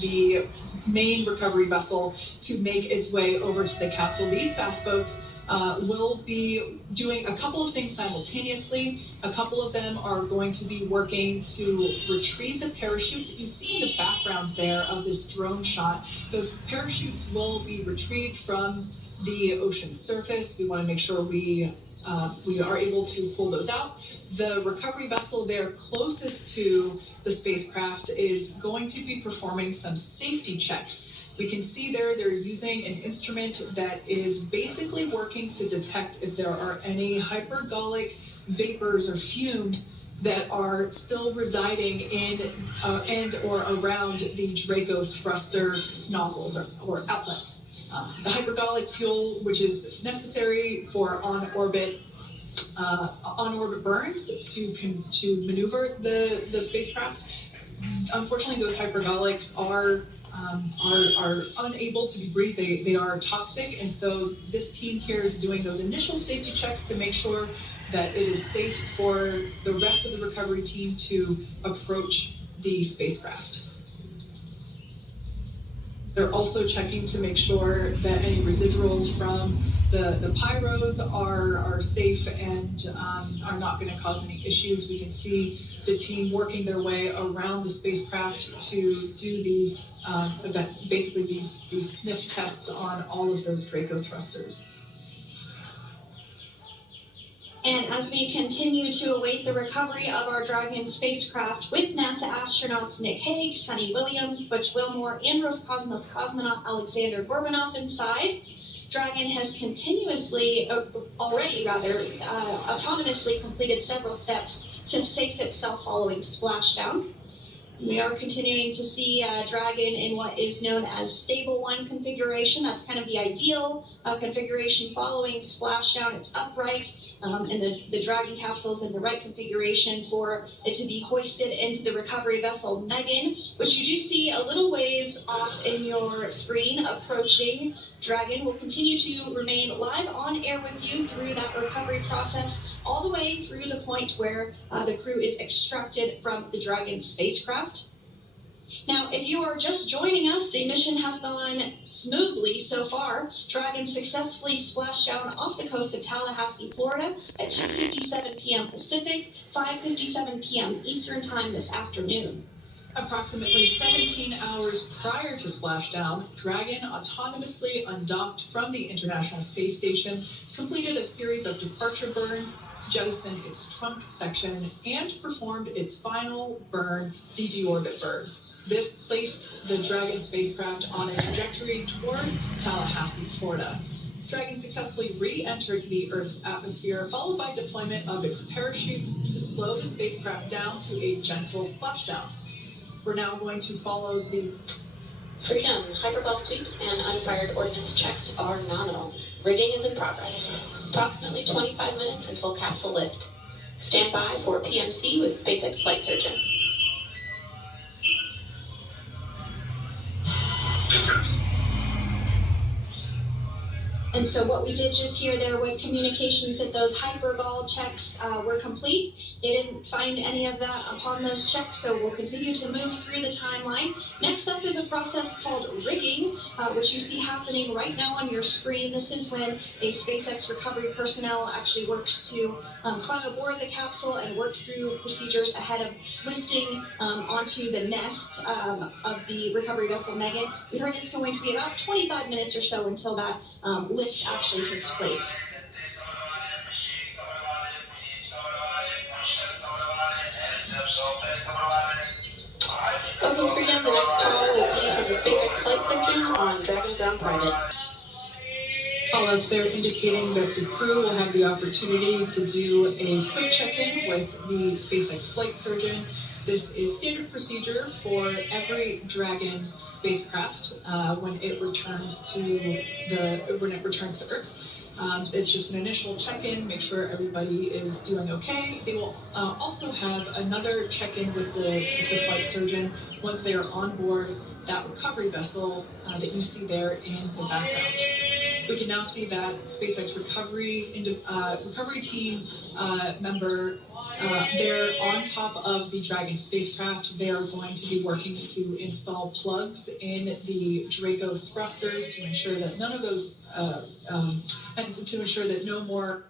the main recovery vessel to make its way over to the capsule. These fast boats will be doing a couple of things simultaneously. A couple of them are going to be working to retrieve the parachutes that you see in the background there of this drone shot. Those parachutes will be retrieved from the ocean surface. We want to make sure we are able to pull those out. The recovery vessel there closest to the spacecraft is going to be performing some safety checks. We can see there they're using an instrument that is basically working to detect if there are any hypergolic vapors or fumes that are still residing in and or around the Draco thruster nozzles or outlets. The hypergolic fuel, which is necessary for on-orbit burns to maneuver the spacecraft. Unfortunately, those hypergolics are unable to be breathed. They are toxic, and so this team here is doing those initial safety checks to make sure that it is safe for the rest of the recovery team to approach the spacecraft. They're also checking to make sure that any residuals from the pyros are safe and are not going to cause any issues. We can see the team working their way around the spacecraft to do these basically these sniff tests on all of those Draco thrusters. And as we continue to await the recovery of our Dragon spacecraft with NASA astronauts Nick Hague, Sunny Williams, Butch Wilmore, and Roscosmos cosmonaut Alexander Gorbanov inside, Dragon has autonomously completed several steps to safe itself following splashdown. We are continuing to see Dragon in what is known as stable 1 configuration. That's kind of the ideal configuration following splashdown. It's upright, and the Dragon capsule is in the right configuration for it to be hoisted into the recovery vessel Megan, which you do see a little ways off in your screen approaching. Dragon will continue to remain live on air with you through that recovery process, all the way through the point where the crew is extracted from the Dragon spacecraft. Now, if you are just joining us, the mission has gone smoothly so far. Dragon successfully splashed down off the coast of Tallahassee, Florida at 2:57 p.m. Pacific, 5:57 p.m. Eastern Time this afternoon. Approximately 17 hours prior to splashdown, Dragon autonomously undocked from the International Space Station, completed a series of departure burns, jettisoned its trunk section, and performed its final burn, the deorbit burn. This placed the Dragon spacecraft on a trajectory toward Tallahassee, Florida. Dragon successfully re-entered the Earth's atmosphere, followed by deployment of its parachutes to slow the spacecraft down to a gentle splashdown. We're now going to follow the... Freedom, hyperbolic sweeps and unfired ordnance checks are nominal. Rigging is in progress. Approximately 25 minutes until capsule lift. Stand by for PMC with SpaceX flight surgeon. And so what we did just hear there was communications that those hypergol checks were complete. They didn't find any of that upon those checks, so we'll continue to move through the timeline. Next up is a process called rigging, which you see happening right now on your screen. This is when a SpaceX recovery personnel actually works to climb aboard the capsule and work through procedures ahead of lifting onto the nest of the recovery vessel Megan. We heard it's going to be about 25 minutes or so until that lift actually takes place. Okay, Freedom, the next call will be from the SpaceX flight surgeon on Dragon Ground Private. Callouts there indicating that the crew will have the opportunity to do a quick check-in with the SpaceX flight surgeon. This is standard procedure for every Dragon spacecraft when it returns to Earth. It's just an initial check-in, make sure everybody is doing okay. They will also have another check-in with the flight surgeon once they are on board that recovery vessel that you see there in the background. We can now see that SpaceX recovery team member They're on top of the Dragon spacecraft. They are going to be working to install plugs in the Draco thrusters to ensure that none of those, and to ensure that no more